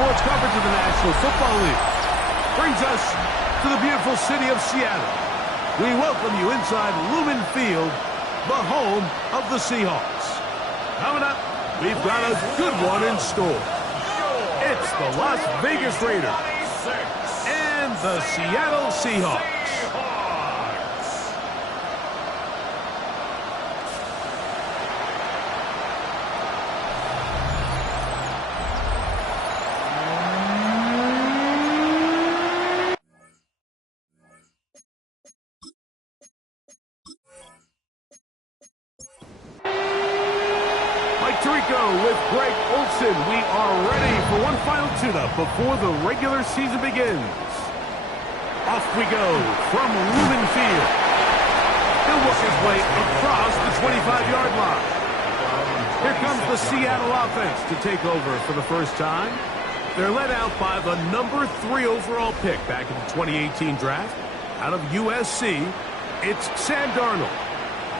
sports coverage of the National Football League brings us to the beautiful city of Seattle. We welcome you inside Lumen Field, the home of the Seahawks. Coming up, we've got a good one in store. It's the Las Vegas Raiders and the Seattle Seahawks. With Greg Olson, we are ready for one final tune-up before the regular season begins. Off we go from Lumen Field. He'll work his way across the 25-yard line. Here comes the Seattle offense to take over for the first time. They're led out by the number 3 overall pick back in the 2018 draft. Out of USC, it's Sam Darnold.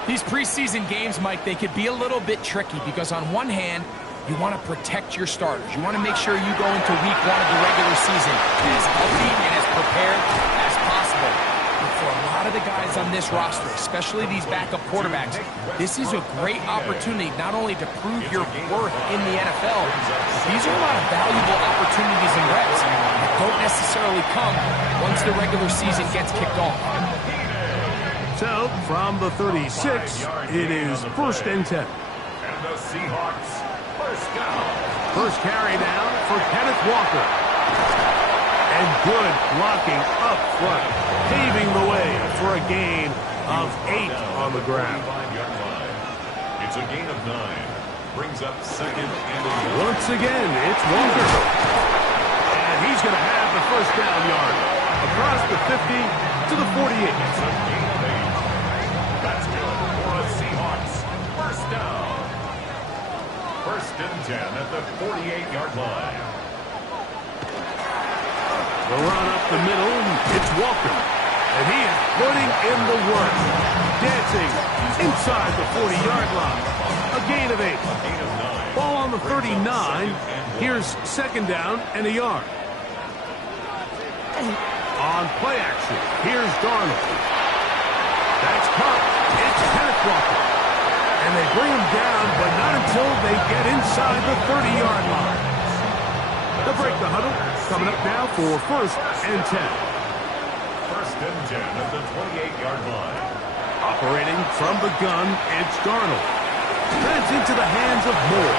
These preseason games, Mike, they could be a little bit tricky because on one hand, you want to protect your starters. You want to make sure you go into week 1 of the regular season as healthy and as prepared as possible. But for a lot of the guys on this roster, especially these backup quarterbacks, this is a great opportunity not only to prove your worth in the NFL, but these are a lot of valuable opportunities and reps that don't necessarily come once the regular season gets kicked off. So, from the 36, it is 1st and 10. And the Seahawks, first down. First carry down for Kenneth Walker. And good blocking up front, paving the way for a gain of 8 on the ground. It's a gain of 9. Brings up 2nd and 11. Once again, it's Walker. And he's going to have the first down yard across the 50 to the 48. It's a gain of 8. That's good for a Seahawks. First down. 1st and 10 at the 48-yard line. The run up the middle, it's Walker. And he is putting in the work. Dancing inside the 40-yard line. A gain of 8. Ball on the 39. Here's 2nd down and a yard. On play action, here's Darnold. That's caught. It's Kenneth Walker. And they bring him down, but not until they get inside the 30-yard line. They'll break the huddle. Coming up now for 1st and 10. 1st and 10 at the 28-yard line. Operating from the gun, it's Darnold. That's into the hands of Moore.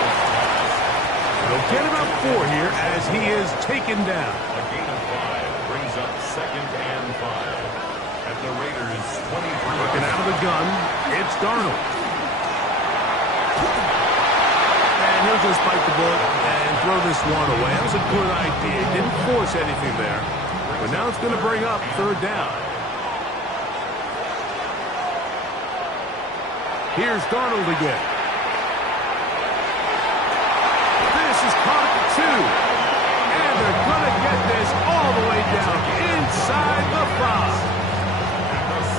They'll get about 4 here as he is taken down. A gain of 5 brings up 2nd and 5. At the Raiders' 23. Looking out of the gun, it's Darnold. And he'll just bite the bullet and throw this one away. That was a good idea. Didn't force anything there. But now it's going to bring up 3rd down. Here's Darnold again. This is caught at the 2. And they're going to get this all the way down inside the 5.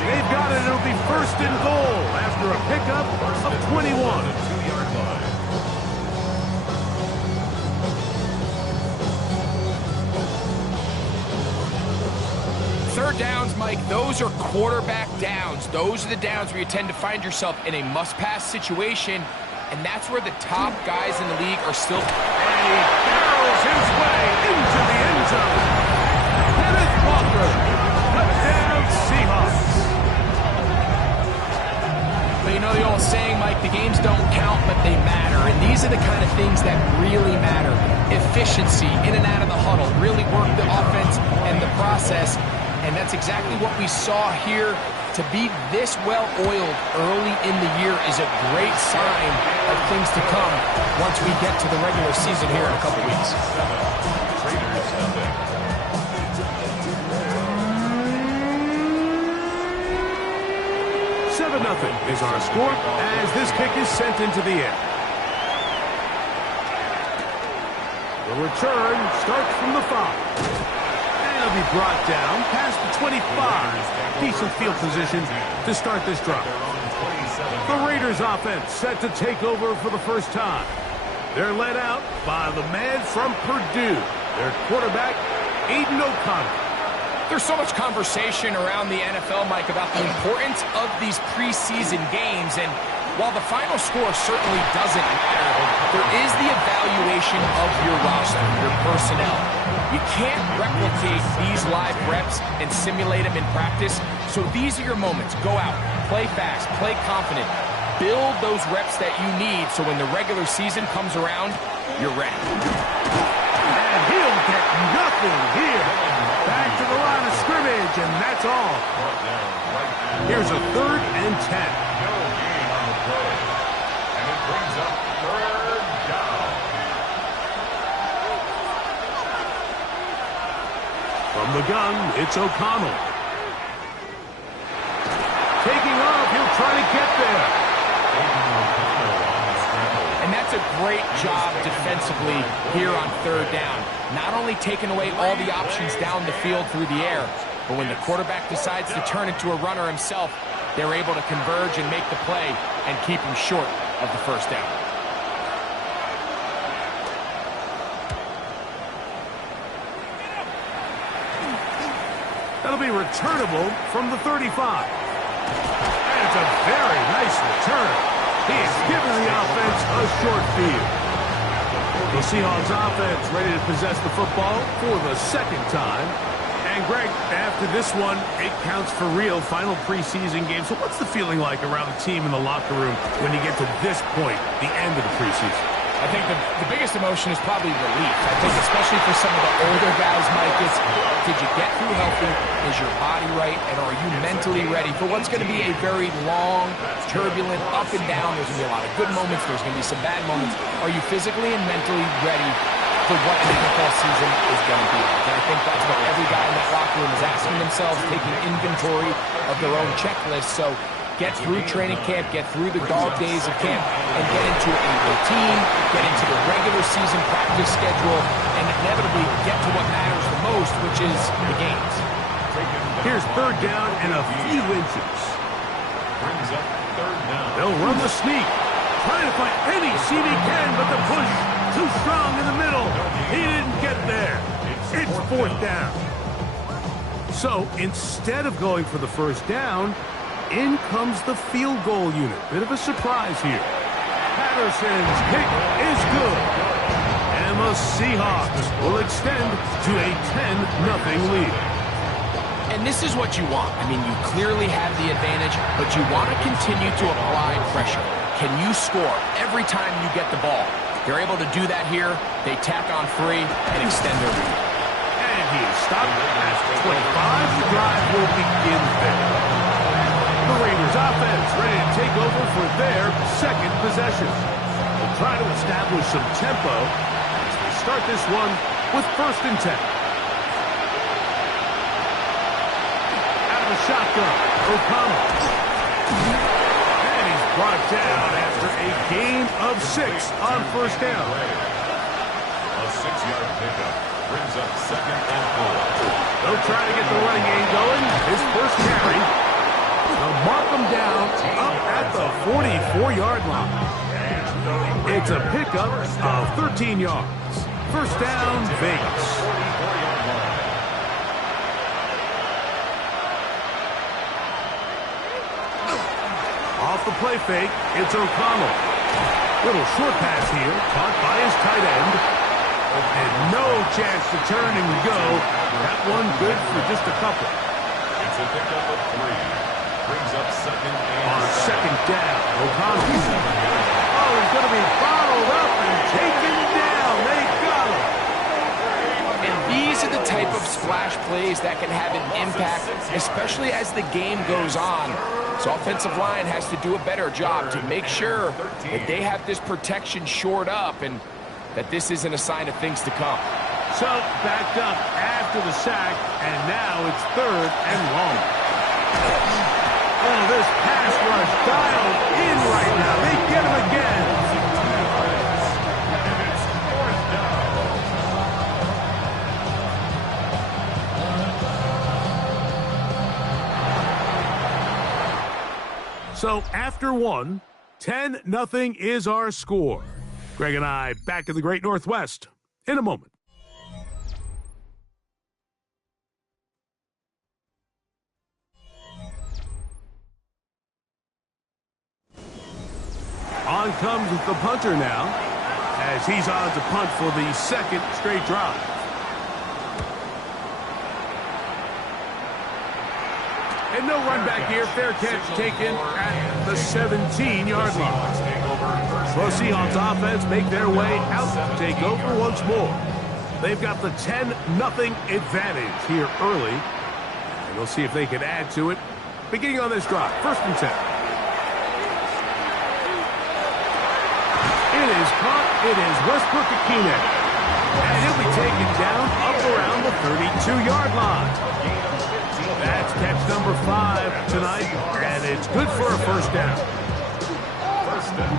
They've got it. It'll be 1st and goal after a pickup of 21. 2-yard line. Third downs, Mike, those are quarterback downs. Those are the downs where you tend to find yourself in a must-pass situation, and that's where the top guys in the league are still. And he barrels his way into the end zone. Kenneth Walker, touchdown Seahawks. But you know the old saying, Mike, the games don't count, but they matter. And these are the kind of things that really matter. Efficiency, in and out of the huddle, really work the offense and the process. And that's exactly what we saw here. To be this well-oiled early in the year is a great sign of things to come once we get to the regular season here in a couple weeks. Raiders nothing. 7-0 is our score as this kick is sent into the air. The return starts from the 5. And it'll be brought down past the 25. Decent field position to start this drive. The Raiders offense set to take over for the first time. They're led out by the man from Purdue. their quarterback, Aiden O'Connell. There's so much conversation around the NFL, Mike, about the importance of these preseason games, and while the final score certainly doesn't matter, there is the evaluation of your roster, your personnel. You can't replicate these live reps and simulate them in practice, so these are your moments. Go out, play fast, play confident, build those reps that you need so when the regular season comes around, you're ready. And he'll get nothing here. Back to the line of scrimmage, and that's all. Here's a 3rd and 10. No gain on the play. And it brings up 3rd down. From the gun, it's O'Connell. Taking off, he'll try to get there. And that's a great job defensively here on 3rd down. Not only taking away all the options down the field through the air, but when the quarterback decides to turn into a runner himself, they're able to converge and make the play and keep him short of the 1st down. That'll be returnable from the 35. And it's a very nice return. He has given the offense a short field. The Seahawks offense ready to possess the football for the 2nd time. And Greg, after this one, it counts for real. Final preseason game. So what's the feeling like around the team in the locker room when you get to this point, the end of the preseason? I think the biggest emotion is probably relief. I think especially for some of the older guys, Mike, it's did you get through healthy? Is your body right? And are you mentally ready for what's going to be a very long, turbulent, up and down? There's going to be a lot of good moments. There's going to be some bad moments. Are you physically and mentally ready for what an NFL season is going to be like? And I think that's what every guy in that locker room is asking themselves, taking inventory of their own checklist. So get through training camp, get through the dog days of camp, and get into a routine, get into the regular season practice schedule, and inevitably get to what matters the most, which is the games. Here's 3rd down and a few inches. Brings up 3rd down. They'll run the sneak. Trying to find any seam he can, but the push too strong in the middle. He didn't get there. It's 4th down. So instead of going for the 1st down, in comes the field goal unit. Bit of a surprise here. Patterson's kick is good. And the Seahawks will extend to a 10-0 lead. And this is what you want. I mean, you clearly have the advantage, but you want to continue to apply pressure. Can you score every time you get the ball? They're able to do that here. They tack on 3 and extend their lead. And he is stopped at 25. The drive will begin there. The Raiders offense ready to take over for their 2nd possession. They'll try to establish some tempo as they start this one with 1st and 10. Out of the shotgun, O'Connell. And he's brought down after a gain of 6 on 1st down. A 6-yard pickup brings up 2nd and 4. They'll try to get the running game going. His first carry. They'll mark him down up at the 44-yard line. It's a pickup of 13 yards. 1st down, Vegas. Off the play fake, it's O'Connell. Little short pass here, caught by his tight end. And no chance to turn and go. That one good for just a couple. It's a pickup of 3. Brings up 2nd and on 2nd down, O'Connell. Oh, he's going to be bottled up and taken down. They got him. And these are the type of splash plays that can have an impact, especially as the game goes on. So offensive line has to do a better job to make sure that they have this protection shored up and that this isn't a sign of things to come. So backed up after the sack, and now it's 3rd and long. Oh, this pass rush dialed in right now. They get him again. And it's 4th down. So after 1, 10-0 is our score. Greg and I back to the Great Northwest in a moment. on comes the punter now, as he's on to punt for the second straight drive. And no run back here. Fair catch taken at the 17-yard line. Well, Seahawks offense make their way out to take over once more. They've got the 10-0 advantage here early. And we'll see if they can add to it. Beginning on this drive, 1st and 10. It is caught. It is Westbrook-Akine. And he'll be taken down up around the 32-yard line. That's catch number 5 tonight, and it's good for a 1st down.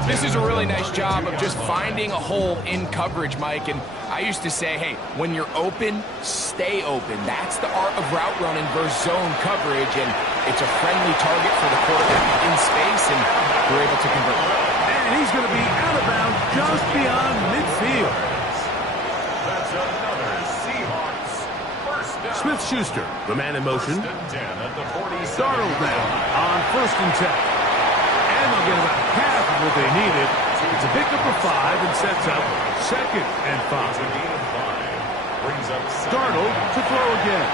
This is a really nice job of just finding a hole in coverage, Mike. And I used to say, hey, when you're open, stay open. That's the art of route running versus zone coverage, and it's a friendly target for the quarterback in space, and they're able to convert. And he's going to be out of bounds just beyond midfield. That's another Seahawks 1st down. Smith-Schuster, the man in motion. 1st and 10 at the 47. Darnold now on 1st and 10. And they'll get about half of what they needed. It's a pickup of 5 and sets up 2nd and 5. Darnold to throw again.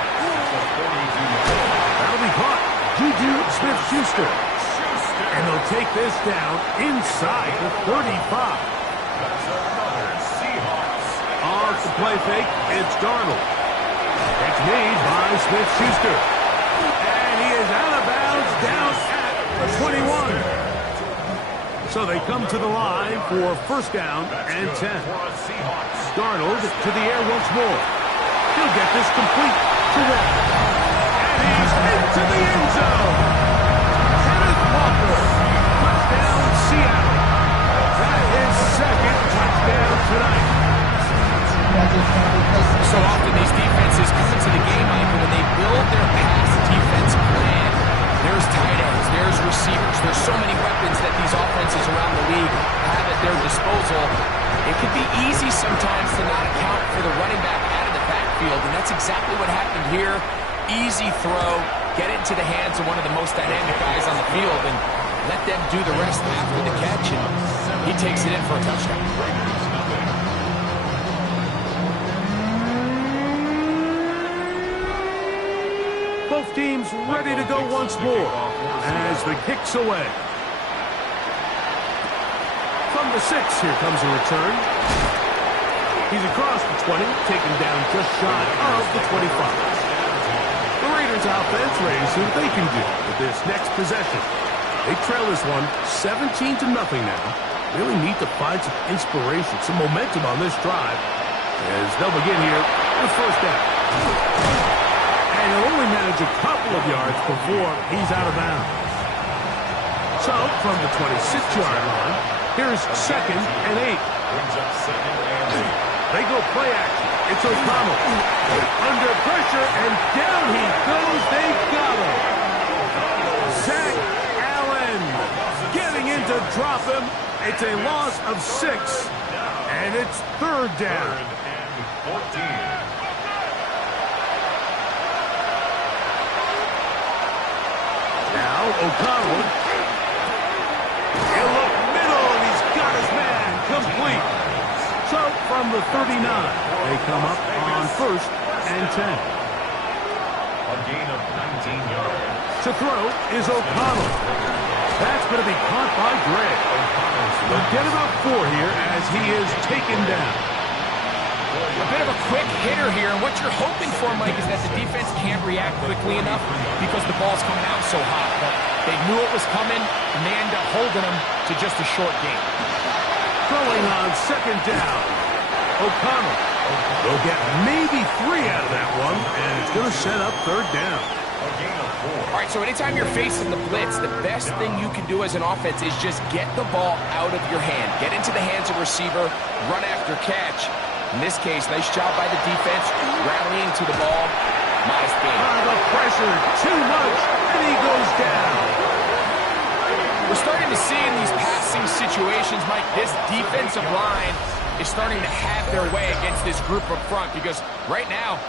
That'll be caught. Juju Smith-Schuster. And they'll take this down inside the 35. That's another Seahawks. On the play fake, it's Darnold. It's made by Smith-Schuster. And he is out of bounds down at the 21. So they come to the line for 1st down and 10. Darnold to the air once more. He'll get this complete to Webb. And he's into the end zone. Kenneth Walker. Touchdown, Seattle. That is 2nd touchdown tonight. So often these defenses come into the game, Mike, and when they build their pass defense plan, there's tight ends, there's receivers, there's so many weapons that these offenses around the league have at their disposal. It can be easy sometimes to not account for the running back out of the backfield, and that's exactly what happened here. Easy throw, get it into the hands of one of the most dynamic guys on the field, and let them do the rest after the catch, and he takes it in for a touchdown. Both teams ready to go once more as the kick's away. From the 6, here comes a return. He's across the 20, taken down just shy of the 25. The Raiders offense ready to see what they can do with this next possession. They trail this one 17-0 now. Really need to find some inspiration, some momentum on this drive as they'll begin here with 1st down. And he'll only manage a couple of yards before he's out of bounds. So, from the 26-yard line, here's 2nd and 8. They go play action. It's O'Connell. Under pressure, and down he goes. They got him. Zach Allen getting in to drop him. It's a loss of 6, and it's 3rd down. 3rd and 14. Now, O'Connell. He'll look middle, and he's got his man complete. So, from the 39, they come up on 1st and 10. A gain of 19 yards. To throw is O'Connell. That's going to be caught by Gray. They'll get about 4 here as he is taken down. A bit of a quick hitter here, and what you're hoping for, Mike, is that the defense can't react quickly enough because the ball's coming out so hot. But they knew it was coming, and they end up holding them to just a short gain. Throwing on 2nd down, O'Connell. They'll get maybe 3 out of that one, and it's going to set up 3rd down. All right, so anytime you're facing the blitz, the best thing you can do as an offense is just get the ball out of your hand. Get into the hands of receiver, run after catch. In this case, nice job by the defense, rallying to the ball. Nice game. The pressure, too much, and he goes down. We're starting to see in these passing situations, Mike, this defensive line is starting to have their way against this group up front because right now,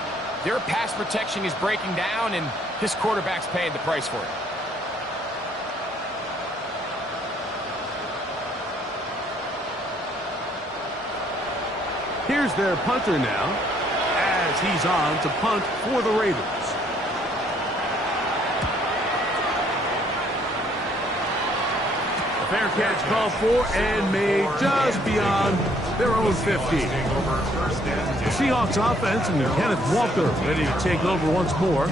their pass protection is breaking down, and this quarterback's paying the price for it. Here's their punter now, as he's on to punt for the Raiders. Fair catch called for and made just beyond their own 50. The Seahawks offense and Kenneth Walker ready to take over once more.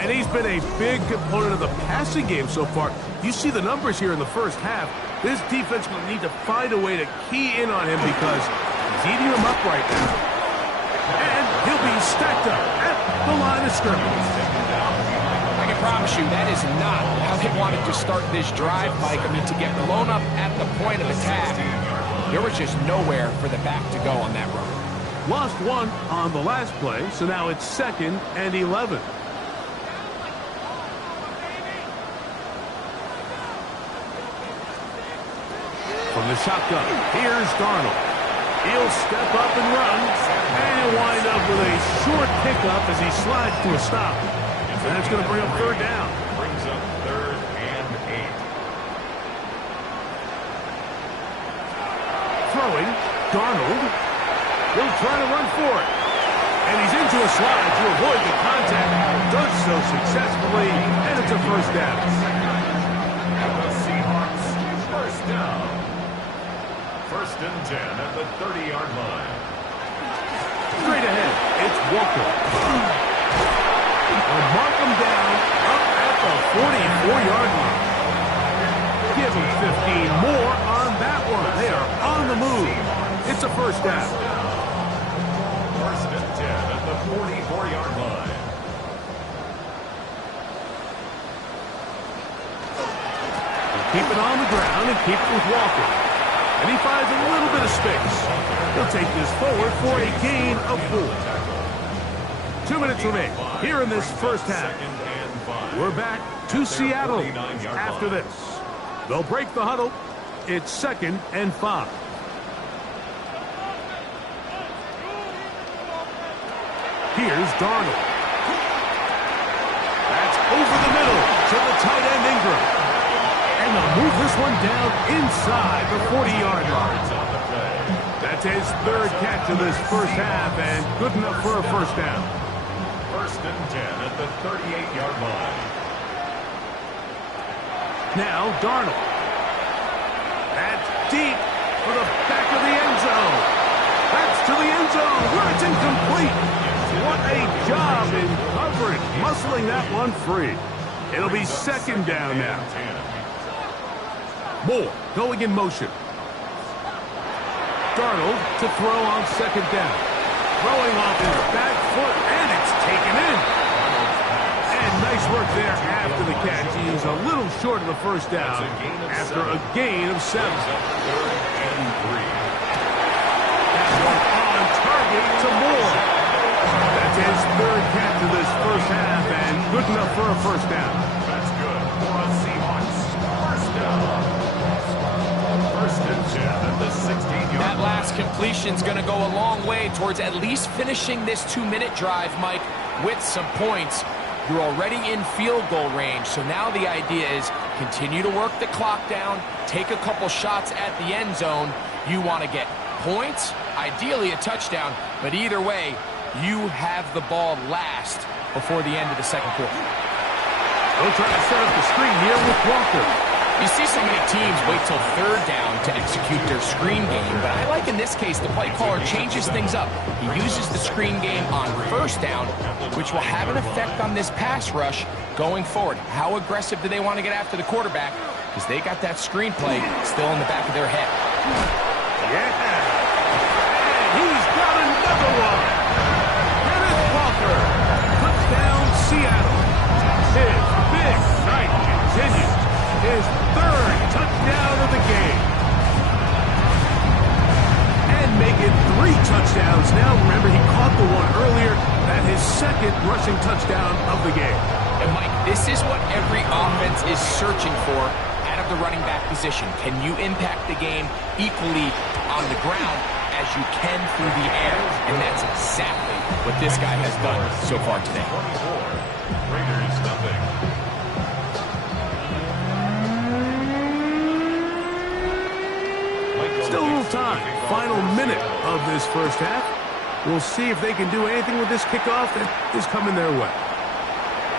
And he's been a big component of the passing game so far. You see the numbers here in the first half. This defense will need to find a way to key in on him because he's eating them up right now. And he'll be stacked up at the line of scrimmage. I can promise you that is not how they wanted to start this drive, Mike. I mean, to get blown up at the point of attack, there was just nowhere for the back to go on that run. Lost one on the last play, so now it's 2nd and 11. From the shotgun, here's Darnold. He'll step up and run, and he'll wind up with a short pickup as he slides to a stop. And that's going to bring up 3rd down. Brings up 3rd and 8. Throwing, Darnold. He'll try to run for it. And he's into a slide to avoid the contact. Does so successfully, and it's a 1st down. The Seahawks, 1st down. 1st and 10 at the 30-yard line. Straight ahead, it's Walker. They'll mark him down up at the 44-yard line. Give him 15 more on that one. They are on the move. It's a 1st down. 1st and 10 at the 44-yard line. They'll keep it on the ground and keep it with Walker. And he finds a little bit of space. He'll take this forward for a gain of 4. 2 minutes remain here in this first half. We're back to Seattle after this. They'll break the huddle. It's 2nd and 5. Here's Darnold. That's over the middle to the tight end Ingram. And they'll move this one down inside the 40-yard line. That's his 3rd catch of this first half and good enough for a 1st down. 1st and 10 at the 38-yard line. Now Darnold. That's deep for the back of the end zone. That's to the end zone where it's incomplete. What a job in coverage, muscling that one free. It'll be 2nd down now. Moore going in motion. Darnold to throw on 2nd down. Throwing off his back foot, and it's taken in. And nice work there after the catch. He's a little short of the 1st down after a gain of 7. 3rd and 3. That one on target to Moore. That's his 3rd catch of this first half, and good enough for a 1st down. That's good for a Seahawks 1st down. 1st and 10 at the 16-yard line. That last completion's going to go a long way towards at least finishing this 2-minute drive, Mike, with some points. You're already in field goal range, so now the idea is continue to work the clock down, take a couple shots at the end zone. You want to get points, ideally a touchdown, but either way, you have the ball last before the end of the 2nd quarter. They'll try to set up the screen here with Walker. You see so many teams wait till 3rd down to execute their screen game, but I like in this case the play caller changes things up. He uses the screen game on 1st down, which will have an effect on this pass rush going forward. How aggressive do they want to get after the quarterback? Because they got that screen play still in the back of their head. Yeah. And he's got another one. Kenneth Walker. Touchdown, Seattle. His big night continues. His 3rd touchdown of the game. And make it 3 touchdowns now. Remember, he caught the one earlier. That his 2nd rushing touchdown of the game. And Mike, this is what every offense is searching for out of the running back position. Can you impact the game equally on the ground as you can through the air? And that's exactly what this guy has done so far today. 24. Raiders nothing. Still a little time. Final minute of this first half. We'll see if they can do anything with this kickoff that is coming their way.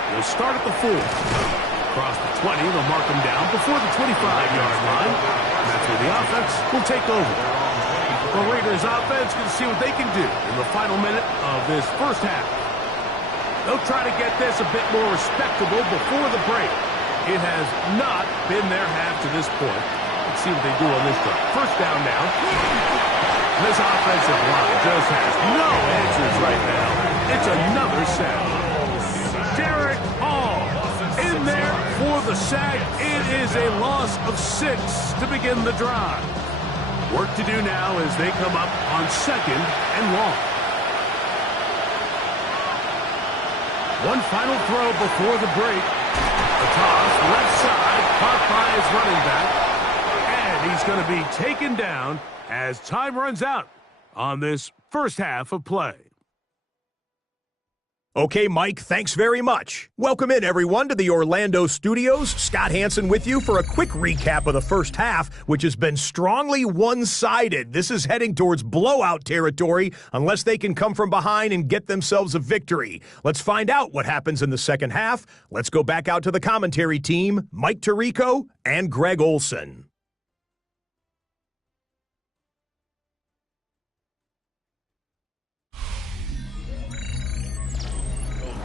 They'll start at the 4. Across the 20, they'll mark them down before the 25-yard line. And that's where the offense will take over. The Raiders offense can see what they can do in the final minute of this first half. They'll try to get this a bit more respectable before the break. It has not been their half to this point. Let's see what they do on this drive. First down now. This offensive line just has no answers right now. It's another sack. Derek Hall in there for the sack. It is a loss of 6 to begin the drive. Work to do now as they come up on 2nd and long. One final throw before the break. A toss, left side, caught by his running back. And he's going to be taken down as time runs out on this first half of play. Okay, Mike, thanks very much. Welcome in, everyone, to the Orlando studios. Scott Hansen with you for a quick recap of the first half, which has been strongly one-sided. This is heading towards blowout territory unless they can come from behind and get themselves a victory. Let's find out what happens in the second half. Let's go back out to the commentary team, Mike Tirico and Greg Olson.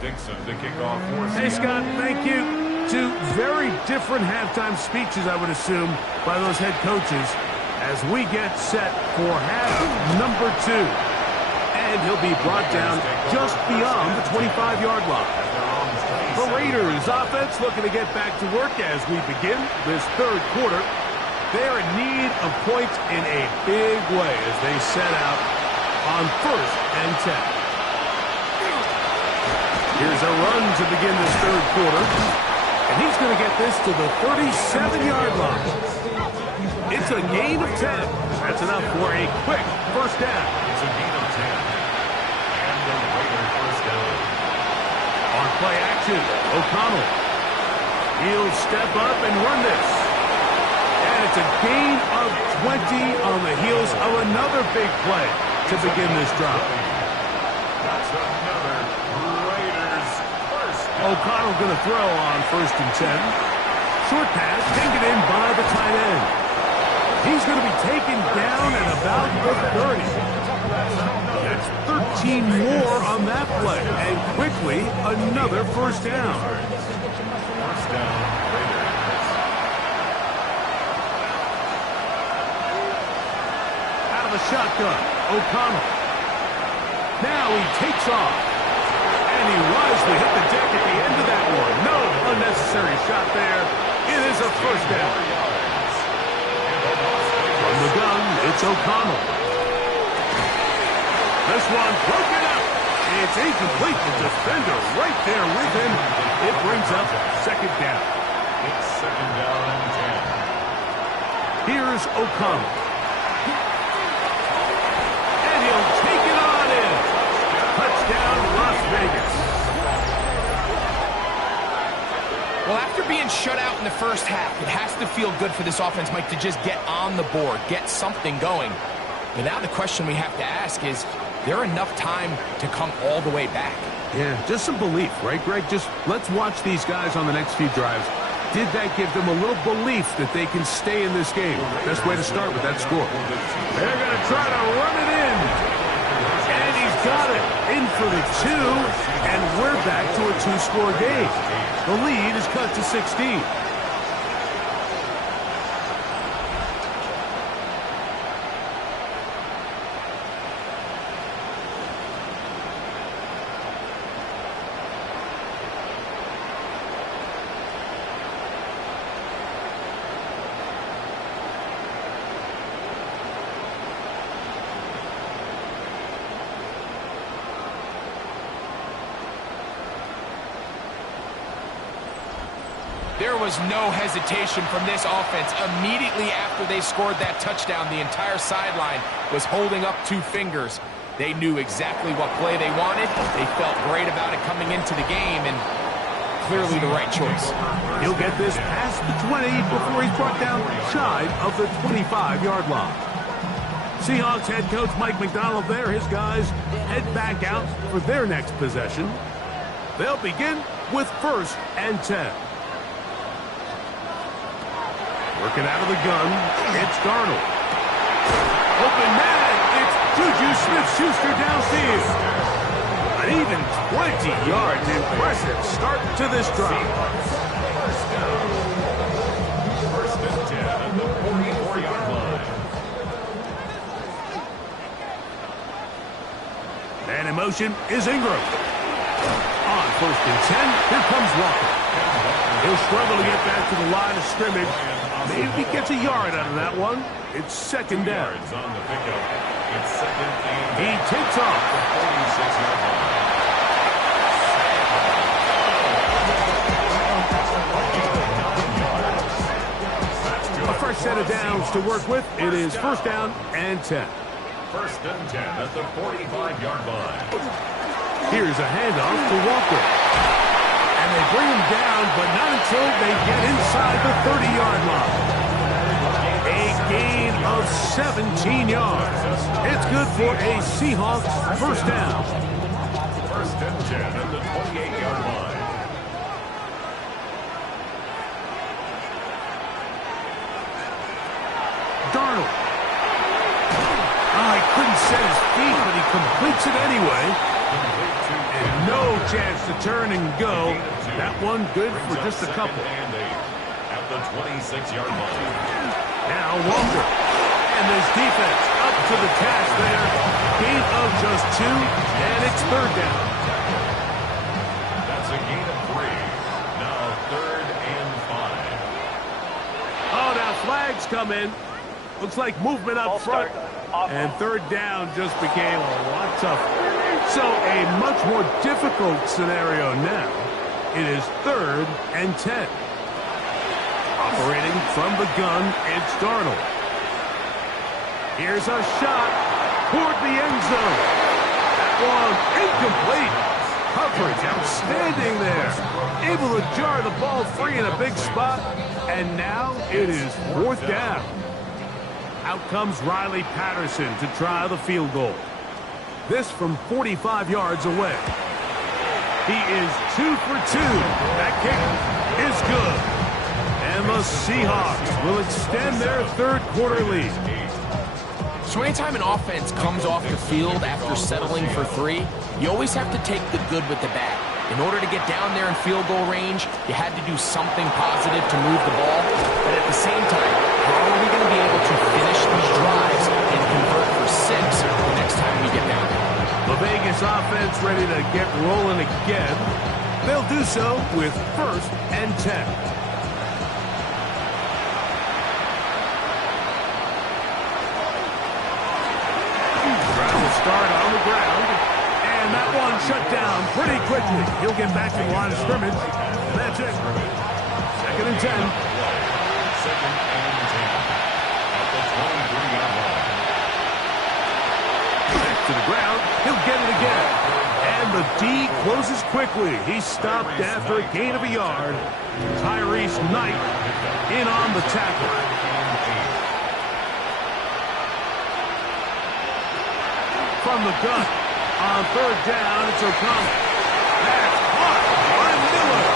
Dixon to kick off for Hey, Scott, thank you. 2 very different halftime speeches, I would assume, by those head coaches as we get set for half number 2. And he'll be brought down just beyond the 25-yard line. The Raiders offense looking to get back to work as we begin this third quarter. They're in need of points in a big way as they set out on 1st and 10. Here's a run to begin this third quarter. And he's going to get this to the 37-yard line. It's a gain of 10. That's enough for a quick first down. It's a gain of 10. And the Raiders first down. On play action, O'Connell. He'll step up and run this. And it's a gain of 20 on the heels of another big play to begin this drive. That's another Raiders first down. O'Connell going to throw on 1st and 10. Short pass taken in by the tight end. He's going to be taken down at about the 30. That's 13 more on that play. And quickly, another first down. First down, Raiders. Out of the shotgun, O'Connell. Now he takes off. And he wisely hit the deck at the end of that one. No unnecessary shot there. It is a first down. From the gun, it's O'Connell. This one broken up. It's incomplete. The defender right there with him. It brings up 2nd down. It's 2nd down and 10. Here's O'Connell. And he'll take it on in. Touchdown, Las Vegas. Well, after being shut out in the first half, it has to feel good for this offense, Mike, to just get on the board, get something going. But now the question we have to ask is there enough time to come all the way back? Yeah, just some belief, right, Greg? Just let's watch these guys on the next few drives. Did that give them a little belief that they can stay in this game? Best way to start with that score. They're going to try to run it in. And he's got it. In for the 2. And we're back to a 2-score game. The lead is cut to 16. There was no hesitation from this offense. Immediately after they scored that touchdown, the entire sideline was holding up 2 fingers. They knew exactly what play they wanted. They felt great about it coming into the game, and clearly the right choice. He'll get this past the 20 before he's brought down shy of the 25-yard line. Seahawks head coach Mike McDonald there. His guys head back out for their next possession. They'll begin with 1st and 10. Working out of the gun, it's Darnold. Open man, it's Juju Smith-Schuster downfield. An even 20 yards. Impressive start to this drive. First and 10 at the 44-yard line. And in motion is Ingram. On 1st and 10, here comes Walker. He'll struggle to get back to the line of scrimmage. Maybe he gets a yard out of that one. It's 2nd down. On the pickup. It's 2nd and He takes off. 46-yard line. A fresh set of downs to work with. It is 1st down and 10. 1st and 10 at the 45-yard line. Here's a handoff to Walker. And they bring him down, but not until they get inside the 30-yard line. A gain of 17 yards. It's good for a Seahawks 1st down. 1st and 10 at the 28-yard line. Darnold. He couldn't set his feet, but he completes it anyway. And no chance to turn and go. That one good for just a couple. At the 26-yard line. Now Walker. And this defense up to the task there. Gain of just 2, and it's 3rd down. That's a gain of 3. Now 3rd and 5. Oh, now flags come in. Looks like movement up front. And 3rd down just became a lot tougher. So a much more difficult scenario now. It is 3rd and 10. Operating from the gun, it's Darnold. Here's a shot toward the end zone. That one incomplete. Coverage outstanding there. Able to jar the ball free in a big spot. And now it is 4th down. Out comes Riley Patterson to try the field goal. This from 45 yards away. He is 2 for 2. That kick is good. And the Seahawks will extend their 3rd quarter lead. So anytime an offense comes off the field after settling for 3, you always have to take the good with the bad. In order to get down there in field goal range, you had to do something positive to move the ball. But at the same time, how are we going to be able to finish these drives and convert for 6 the next time we get down there? The Vegas offense ready to get rolling again. They'll do so with 1st and 10. Trying to start on the ground. And that one shut down pretty quickly. He'll get back to the line of scrimmage. And that's it. 2nd and 10. 2nd and 10 at the 23-yard line. Back to the ground. He'll get it again. And the D closes quickly. He's stopped after a gain of a yard. Tyrese Knight in on the tackle. From the gun. On 3rd down, it's O'Connell. That's caught by Miller.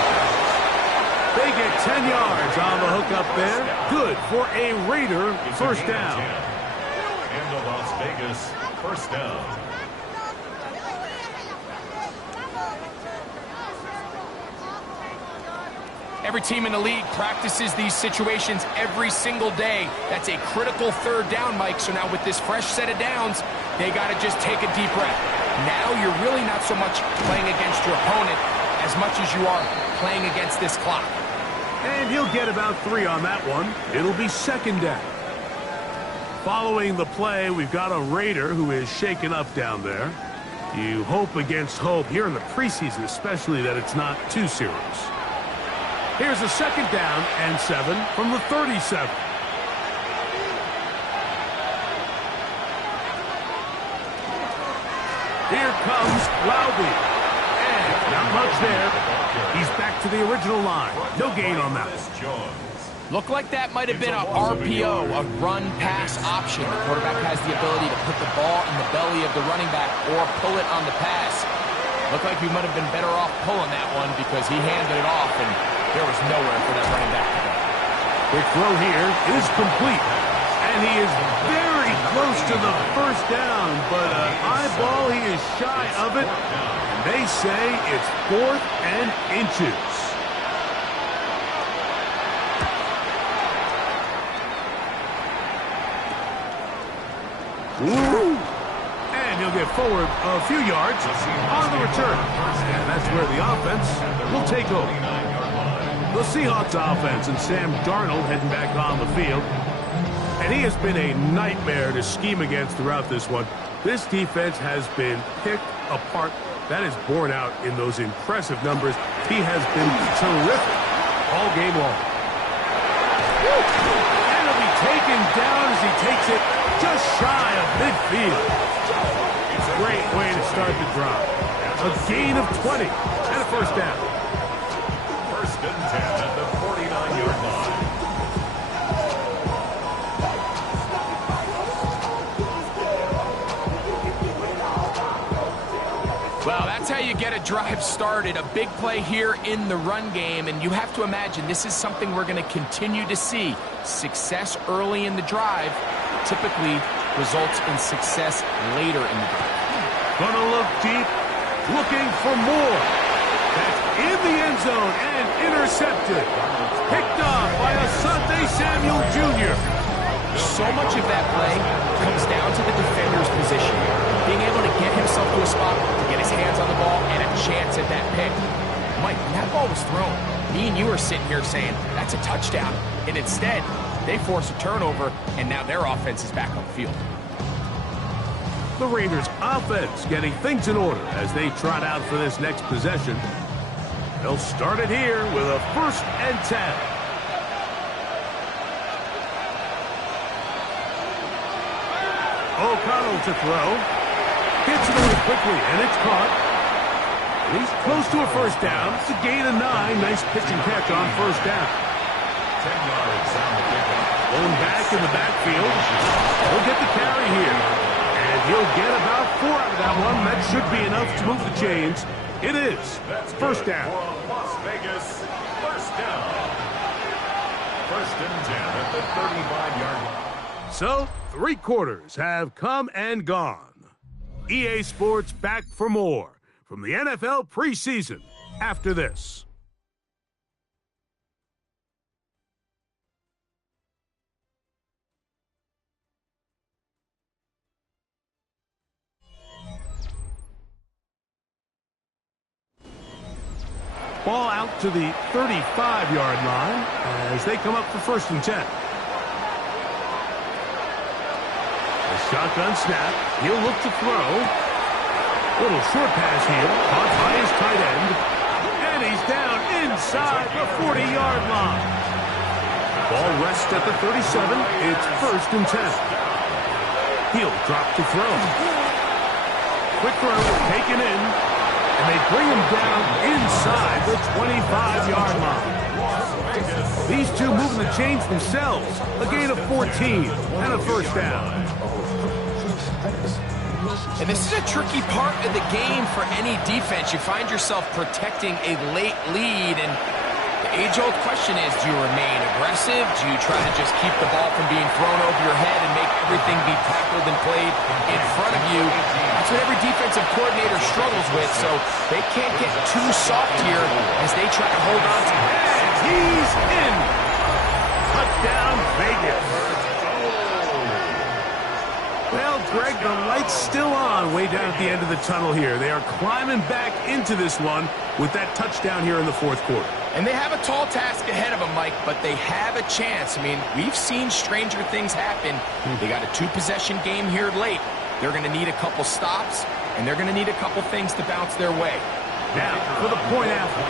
They get 10 yards on the hook up there. Good for a Raider 1st down. In the Las Vegas 1st down. Every team in the league practices these situations every single day. That's a critical 3rd down, Mike. So now with this fresh set of downs, they got to just take a deep breath. Now you're really not so much playing against your opponent as much as you are playing against this clock. And he'll get about 3 on that one. It'll be 2nd down. Following the play, we've got a Raider who is shaken up down there. You hope against hope here in the preseason, especially that it's not too serious. Here's a 2nd down and 7 from the 37. Here comes Loudby. And not much there. He's back to the original line. No gain on that. Looked like that might have been a RPO, a run-pass option. The quarterback has the ability to put the ball in the belly of the running back or pull it on the pass. Looked like he might have been better off pulling that one because he handed it off, and there was nowhere for that running back to go. Quick throw here is complete. And he is very close to the first down, but an eyeball, he is shy of it. And they say it's 4th and inches. Woo. And he'll get forward a few yards on the return. And that's where the offense will take over. The Seahawks offense and Sam Darnold heading back on the field. And he has been a nightmare to scheme against throughout this one. This defense has been picked apart. That is borne out in those impressive numbers. He has been terrific all game long. And he'll be taken down as he takes it just shy of midfield. Great way to start the drive. A gain of 20 and a first down. 1st and 10 at the 49-yard line. Well, that's how you get a drive started. A big play here in the run game, and you have to imagine this is something we're going to continue to see. Success early in the drive typically results in success later in the drive. Gonna look deep, looking for more. That's in the end zone and intercepted. Picked off by Asante Samuel Jr. So much of that play comes down to the defender's position. Being able to get himself to a spot, to get his hands on the ball, and a chance at that pick. Mike, when that ball was thrown, me and you are sitting here saying, that's a touchdown. And instead, they force a turnover, and now their offense is back on the field. The Raiders offense getting things in order as they trot out for this next possession. They'll start it here with a 1st and 10. O'Connell to throw. Hits it away quickly, and it's caught. He's close to a first down. It's a gain of 9. Nice pitch and catch on first down. 10 yards on the pickup. Going back in the backfield. He'll get the carry here. And he'll get about 4 out of that one. That should be enough to move the chains. It is. That's First good down. for Las Vegas. First down. 1st and 10 at the 35-yard line. So, 3 quarters have come and gone. EA Sports back for more from the NFL preseason after this. Ball out to the 35-yard line as they come up for 1st and 10. A shotgun snap. He'll look to throw. Little short pass here. Caught by his tight end. And he's down inside the 40-yard line. Ball rests at the 37. It's 1st and 10. He'll drop to throw. Quick throw taken in. And they bring him down inside the 25-yard line. These two moving the chains themselves. A gain of 14 and a first down. And this is a tricky part of the game for any defense. You find yourself protecting a late lead, and the age-old question is, do you remain aggressive? Do you try to just keep the ball from being thrown over your head and make everything be tackled and played in front of you? That's what every defensive coordinator struggles with, so they can't get too soft here as they try to hold on to it. And he's in. Touchdown, Vegas. Well, Greg, the light's still on way down at the end of the tunnel here. They are climbing back into this one with that touchdown here in the 4th quarter. And they have a tall task ahead of them, Mike, but they have a chance. I mean, we've seen stranger things happen. They got a 2-possession game here late. They're going to need a couple stops, and they're going to need a couple things to bounce their way. Now, for the point after.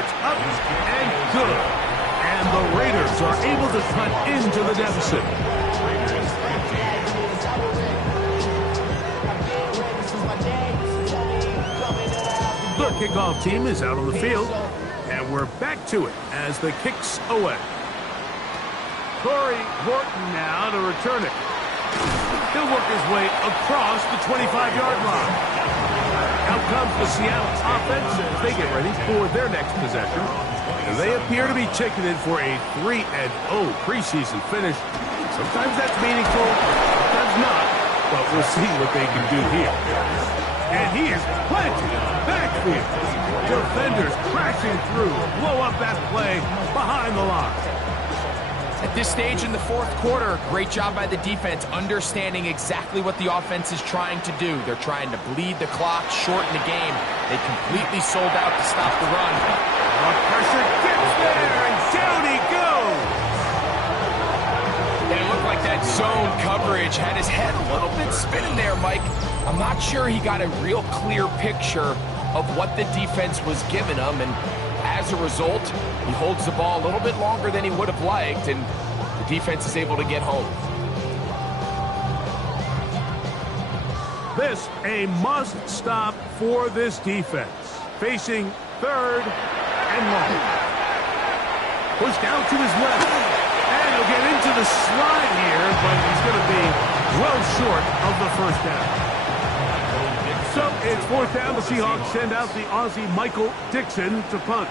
It's up and good. And the Raiders are able to cut into the deficit. The The kickoff team is out on the field, and we're back to it as the kick's away. Corey Horton now to return it. He'll work his way across the 25-yard line. Out comes the Seattle offense as they get ready for their next possession. And they appear to be ticketed for a 3-0 preseason finish. Sometimes that's meaningful, sometimes not, but we'll see what they can do here. And he is planted backfield. Defenders crashing through, blow up that play behind the line. At this stage in the fourth quarter, great job by the defense understanding exactly what the offense is trying to do. They're trying to bleed the clock, shorten the game. They completely sold out to stop the run. Pressure gets there, and down he goes. And it looked like that zone coverage had his head a little bit spinning there, Mike. I'm not sure he got a real clear picture of what the defense was giving him, and as a result, he holds the ball a little bit longer than he would have liked, and the defense is able to get home. This a must-stop for this defense. Facing third and long. Pushed down to his left, and he'll get into the slide here, but he's going to be well short of the first down. So it's fourth down. The Seahawks send out the Aussie Michael Dixon to punt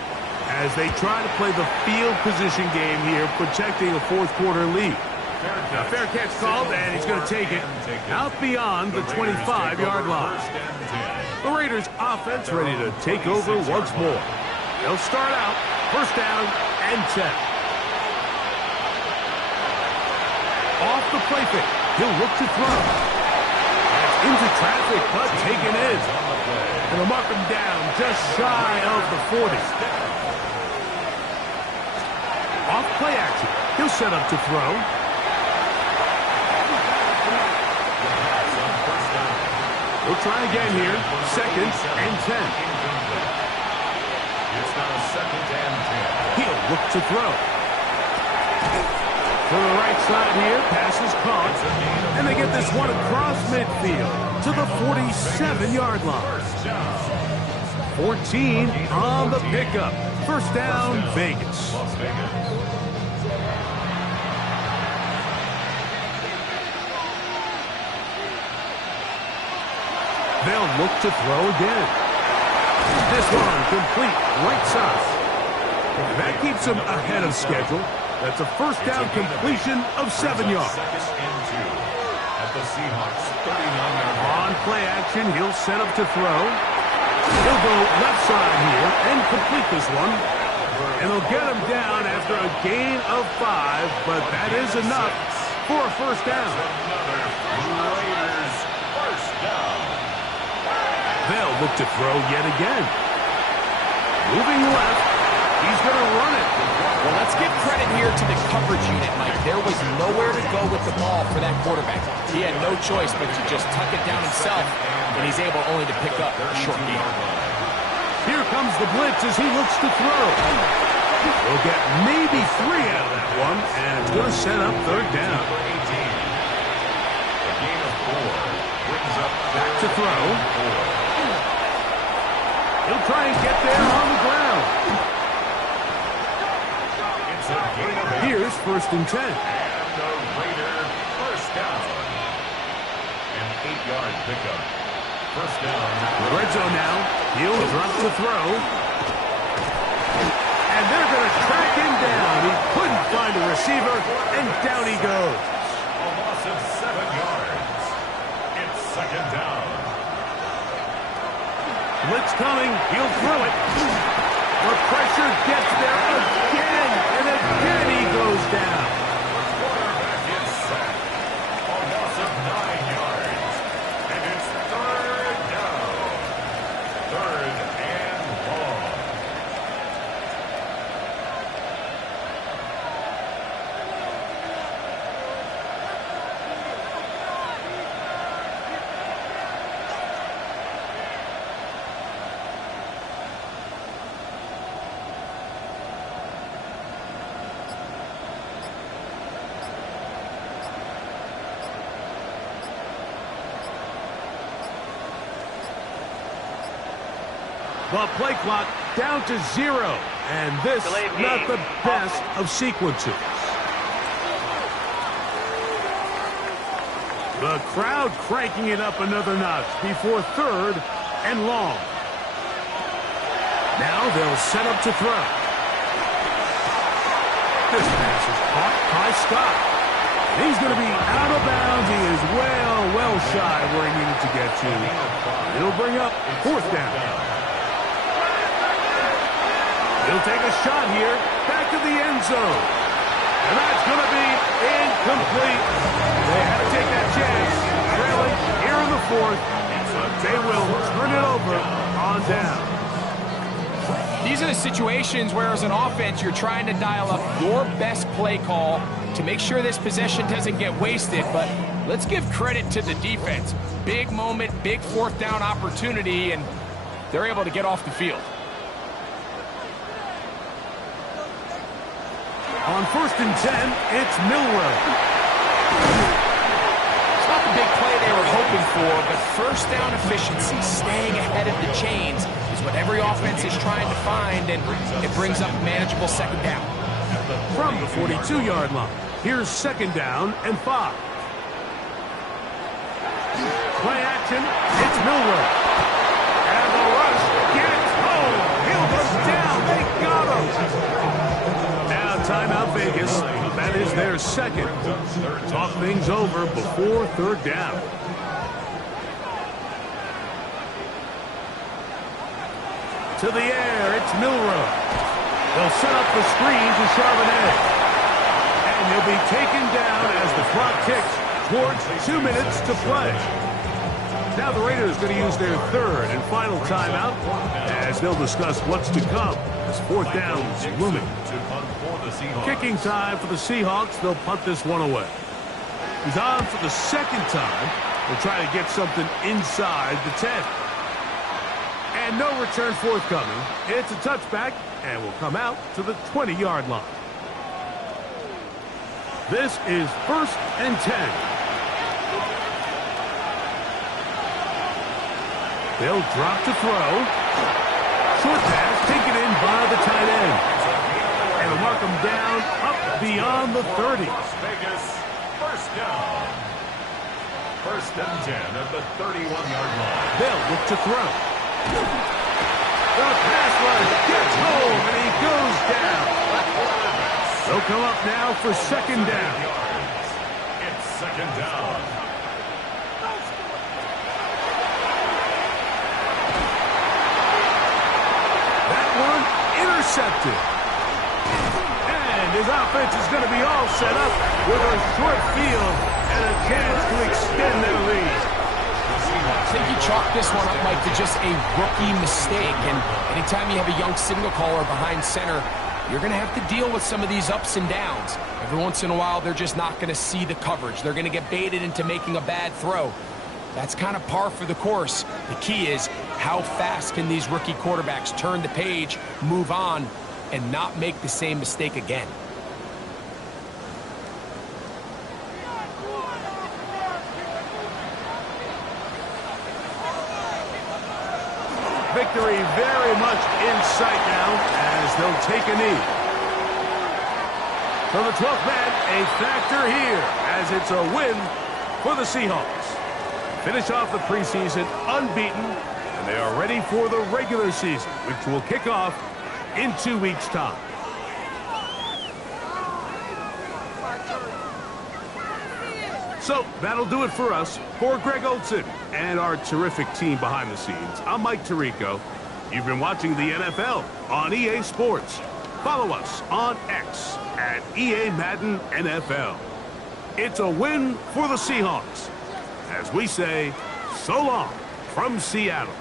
as they try to play the field position game here, protecting a fourth quarter lead. Now, fair catch called, and he's going to take it out beyond the 25-yard line. The Raiders offense ready to take over once more. They'll start out first down and 10. Off the play fake, he'll look to throw. Into traffic, but taken in. And they'll mark him down just shy of the 40. Off play action. He'll set up to throw. We'll try again here. Second and 10. It's now second and 10. He'll look to throw. For the right side here, pass is caught, and they get this one across midfield to the 47-yard line. 14 on the pickup. First down, Vegas. They'll look to throw again. This one complete right side. That keeps them ahead of schedule. That's a first down completion of 7 yards. Second and 2 at the Seahawks 39-yard line. On play action, he'll set up to throw. He'll go left side here and complete this one. And they'll get him down after a gain of 5, but that is enough for a first down. Another Raiders first down. They'll look to throw yet again. Moving left, he's going to run it. Well, let's give credit here to the coverage unit, Mike. There was nowhere to go with the ball for that quarterback. He had no choice but to just tuck it down himself, and he's able only to pick up a short gain. Here comes the blitz as he looks to throw. We'll get maybe 3 out of that one, and it's going to set up third down. A gain of 4 brings up Back to throw. He'll try and get there on the ground. It's a gain of 8. Here's first and 10. And the Raider first down. An 8-yard pickup. First down. Red zone now. He'll drop to throw. And they're going to track him down. He couldn't find a receiver, and down he goes. A loss of 7 yards. It's second down. Blitz coming. He'll throw it. The pressure gets there again, and again he goes down. Quarterback is sacked. A loss of 9 yards. And it's third down. Third and long. The play clock down to 0. And this, not the best of sequences. The crowd cranking it up another notch before 3rd and long. Now they'll set up to throw. This pass is caught by Scott. He's going to be out of bounds. He is well shy where he needed to get to. It'll bring up 4th down. He'll take a shot here, back to the end zone. And that's going to be incomplete. They had to take that chance, trailing here in the 4th. But they will turn it over on down. These are the situations where, as an offense, you're trying to dial up your best play call to make sure this possession doesn't get wasted. But let's give credit to the defense. Big moment, big 4th down opportunity, and they're able to get off the field. On 1st and 10, it's Milroe. It's not the big play they were hoping for, but 1st down efficiency, staying ahead of the chains, is what every offense is trying to find, and it brings up a manageable 2nd down. From the 42-yard line, here's 2nd down and 5. Play action, it's Milroe. And the rush gets home. Hill goes down. They got him. Now timeout Vegas. That is their 2nd. Talk things over before 3rd down. To the air, it's Milroe. They'll set up the screen to Charbonnet. And he'll be taken down as the clock ticks towards 2 minutes to play. Now the Raiders going to use their 3rd and final timeout as they'll discuss what's to come as 4th down's looming. Kicking time for the Seahawks. They'll punt this one away. He's on for the 2nd time. They'll try to get something inside the 10. And no return forthcoming. It's a touchback and will come out to the 20-yard line. This is 1st and 10. They'll drop to throw. Short pass taken in by the tight end. And they'll mark him down up beyond the 30. Las Vegas, 1st down. 1st and 10 at the 31-yard line. They'll look to throw. The pass rush gets home and he goes down. They'll come up now for 2nd down. It's 2nd down. Intercepted. And his offense is going to be all set up with a short field and a chance to extend their lead. I think you chalk this one up, Mike, to just a rookie mistake. And anytime you have a young signal caller behind center, you're going to have to deal with some of these ups and downs. Every once in a while, they're just not going to see the coverage. They're going to get baited into making a bad throw. That's kind of par for the course. The key is how fast can these rookie quarterbacks turn the page, move on, and not make the same mistake again. Victory very much in sight now as they'll take a knee. So the 12th man, a factor here as it's a win for the Seahawks. Finish off the preseason unbeaten, and they are ready for the regular season, which will kick off in 2 weeks' time. So that'll do it for us. For Greg Olson and our terrific team behind the scenes, I'm Mike Tirico. You've been watching the NFL on EA Sports. Follow us on X at EA Madden NFL. It's a win for the Seahawks. As we say, so long from Seattle.